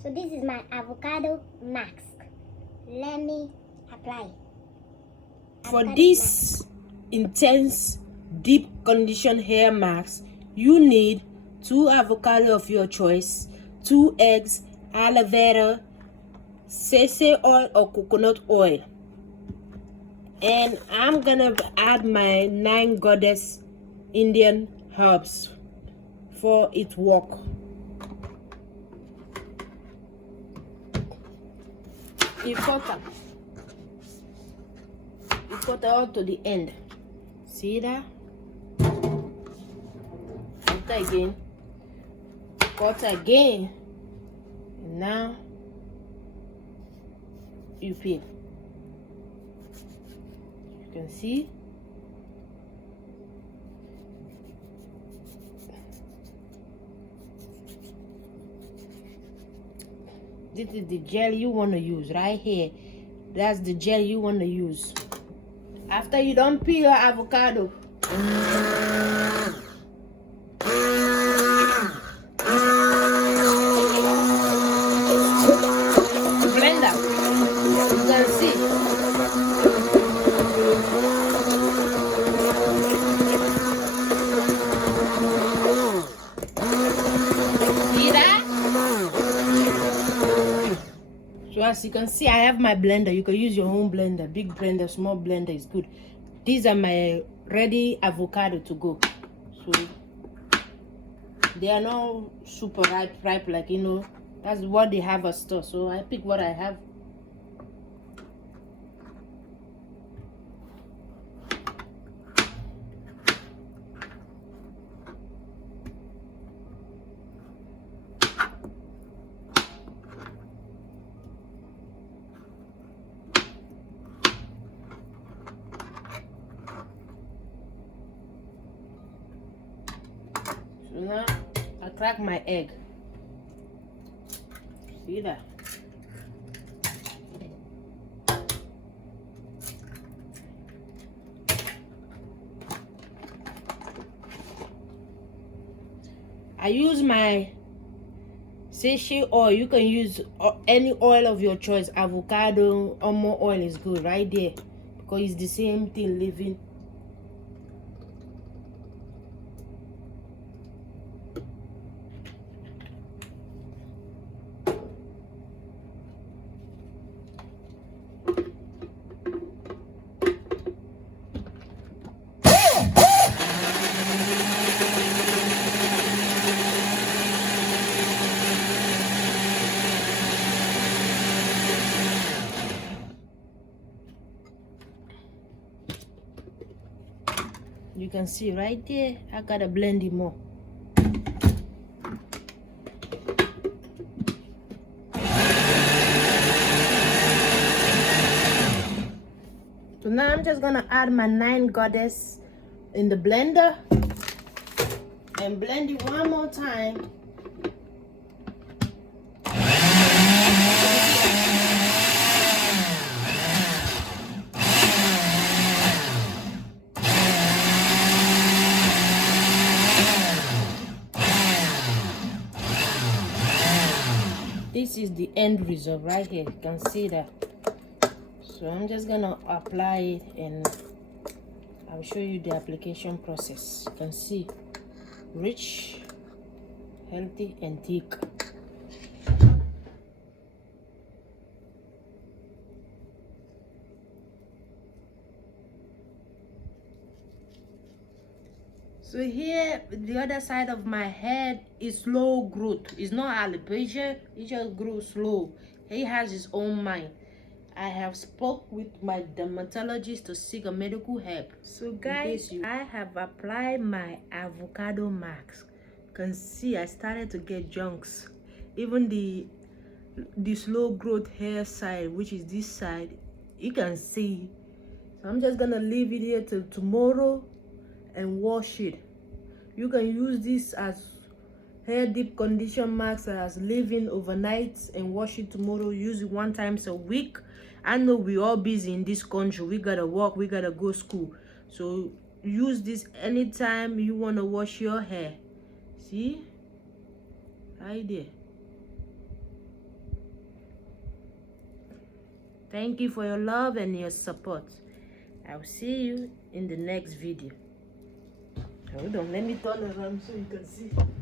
So this is my avocado mask. Let me apply. For this intense, deep condition hair mask, you need 2 avocado of your choice, 2 eggs, aloe vera, sesame oil or coconut oil. And I'm gonna add my 9 goddess Indian herbs for its work. Important cut out to the end. See that? Cut again. Cut again. And now you peel. You can see. This is the gel you want to use right here. That's the gel you want to use. After you don't peel your avocado, blender, you can see. See that? So as you can see, I have my blender. You can use your own blender. Big blender, small blender is good. These are my ready avocado to go. So they are not super ripe like, you know, that's what they have at store. So I pick what I have. So now I crack my egg. See that? I use my sachet oil. You can use any oil of your choice. Avocado, almond oil is good right there because it's the same thing living. You can see right there, I gotta blend it more. So now I'm just gonna add my 9 goddess in the blender and blend it one more time. This is the end result right here. You can see that. So I'm just gonna apply it and I'll show you the application process. You can see rich, healthy and thick. So here, the other side of my head is slow growth. It's not alopecia, it just grows slow. He has his own mind. I have spoke with my dermatologist to seek a medical help. So guys, I have applied my avocado mask. You can see I started to get junks. Even the slow growth hair side, which is this side, you can see. So I'm just gonna leave it here till tomorrow and wash it. You can use this as hair deep condition mask as leave-in overnight and wash it tomorrow. Use it 1 time a week. I know we all busy in this country. We gotta work, we gotta go school. So use this anytime you wanna wash your hair. See? Right there. Thank you for your love and your support. I'll see you in the next video. Hold on, let me turn around so you can see.